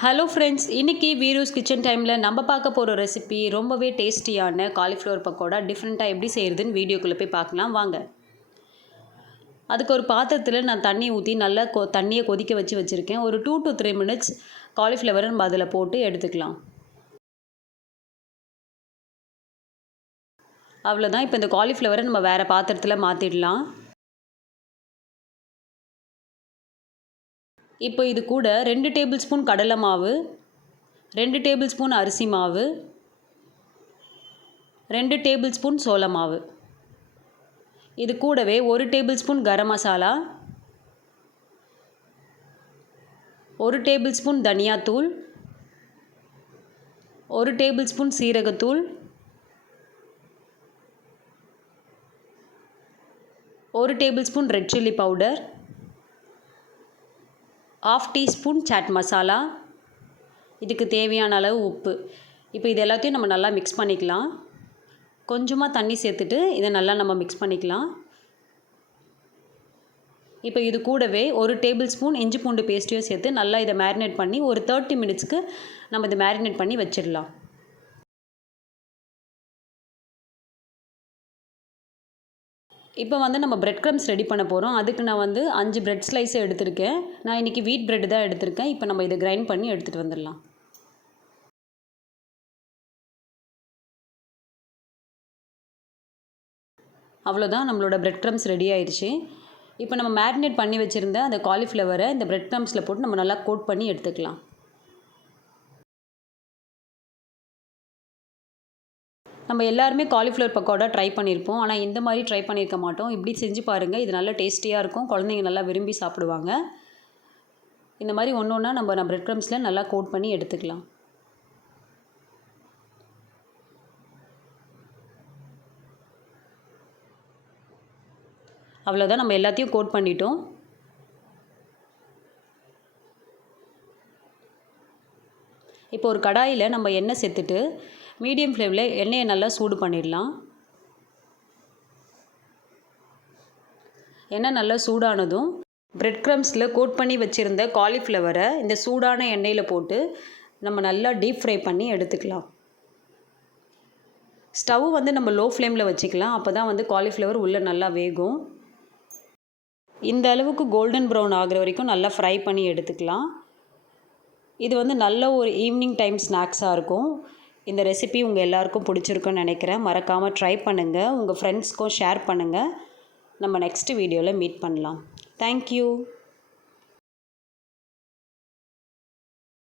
Hello friends இன்றைக்கி வீரூஸ் kitchen டைமில் நம்ம பார்க்க போகிற ரெசிபி ரொம்பவே டேஸ்டியான காலிஃப்ளவர் பக்கோடா டிஃப்ரெண்ட்டாக எப்படி செய்கிறதுன்னு வீடியோக்குள்ளே போய் பார்க்கலாம் வாங்க. அதுக்கு ஒரு பாத்திரத்தில் நான் தண்ணி ஊற்றி நல்லா கொ தண்ணியை கொதிக்க வச்சு வச்சுருக்கேன். ஒரு டூ டு த்ரீ மினிட்ஸ் காலிஃப்ளவரை நம்ம அதில் போட்டு எடுத்துக்கலாம். அவ்வளோதான் இப்போ இந்த காலிஃப்ளவரை நம்ம வேறு பாத்திரத்தில் மாற்றிடலாம் இப்போ இது கூட ரெண்டு டேபிள் ஸ்பூன் கடலை மாவு ரெண்டு டேபிள் ஸ்பூன் அரிசி மாவு ரெண்டு டேபிள் ஸ்பூன் சோள மாவு. இது கூடவே ஒரு டேபிள் ஸ்பூன் கரம் மசாலா ஒரு டேபிள் ஸ்பூன் தனியாத்தூள் ஒரு டேபிள் ஸ்பூன் சீரகத்தூள் ஒரு table spoon red chilli powder half teaspoon chaat masala இதுக்கு தேவையான அளவு உப்பு. இப்போ இது எல்லாத்தையும் நம்ம நல்லா மிக்ஸ் பண்ணிக்கலாம். கொஞ்சமாக தண்ணி சேர்த்துட்டு இதை நல்லா நம்ம மிக்ஸ் பண்ணிக்கலாம். இப்போ இது கூடவே ஒரு டேபிள் ஸ்பூன் இஞ்சி பூண்டு பேஸ்ட்டையும் சேர்த்து நல்லா இதை மேரினேட் பண்ணி ஒரு தேர்ட்டி மினிட்ஸ்க்கு நம்ம இதை மேரினேட் பண்ணி வச்சிடலாம். இப்போ வந்து நம்ம பிரெட் க்ரம்ஸ் ரெடி பண்ண போகிறோம் அதுக்கு நான் வந்து அஞ்சு பிரெட் ஸ்லைஸை எடுத்திருக்கேன். நான் இன்றைக்கி வீட் பிரெட் தான் எடுத்திருக்கேன். இப்போ நம்ம இதை கிரைண்ட் பண்ணி எடுத்துகிட்டு வந்துடலாம். அவ்வளோதான் நம்மளோட பிரெட் க்ரம்ஸ் ரெடி ஆயிடுச்சு இப்போ நம்ம மேரினேட் பண்ணி வச்சுருந்த அந்த காலிஃப்ளவரை இந்த பிரெட் க்ரம்ஸில் போட்டு நம்ம நல்லா கோட் பண்ணி எடுத்துக்கலாம். நம்ம எல்லாருமே காலிஃப்ளவர் பக்கோடா ட்ரை பண்ணியிருப்போம் ஆனால் இந்த மாதிரி ட்ரை பண்ணியிருக்க மாட்டோம். இப்படி செஞ்சு பாருங்கள் இது நல்லா டேஸ்டியாக இருக்கும். குழந்தைங்க நல்லா விரும்பி சாப்பிடுவாங்க. இந்த மாதிரி ஒன்று ஒன்றா நம்ம நம்ம பிரெட் க்ரம்ஸில் நல்லா கோட் பண்ணி எடுத்துக்கலாம். அவ்வளோதான் நம்ம எல்லாத்தையும் கோட் பண்ணிட்டோம். இப்போ ஒரு கடாயில் நம்ம எண்ணெய் சேர்த்துட்டு மீடியம் ஃப்ளேமில் எண்ணெயை நல்லா சூடு பண்ணிடலாம். எண்ணெய் நல்லா சூடானதும் பிரெட் க்ரம்ஸில் கோட் பண்ணி வச்சுருந்த காலிஃப்ளவரை இந்த சூடான எண்ணெயில் போட்டு நம்ம நல்லா டீப் ஃப்ரை பண்ணி எடுத்துக்கலாம். ஸ்டவ் வந்து நம்ம லோ ஃப்ளேமில் வச்சுக்கலாம். அப்போ தான் வந்து காலிஃப்ளவர் உள்ளே நல்லா வேகும். இந்த அளவுக்கு கோல்டன் ப்ரௌன் ஆகிற வரைக்கும் நல்லா ஃப்ரை பண்ணி எடுத்துக்கலாம். இது வந்து நல்ல ஒரு ஈவினிங் டைம் ஸ்நாக்ஸாக இருக்கும். இந்த ரெசிபி உங்கள் எல்லாருக்கும் பிடிச்சிருக்குன்னு நினைக்கிறேன். மறக்காமல் ட்ரை பண்ணுங்கள் உங்கள் ஃப்ரெண்ட்ஸ்க்கும் ஷேர் பண்ணுங்கள் நம்ம நெக்ஸ்ட் வீடியோவில் மீட் பண்ணலாம். தேங்க்யூ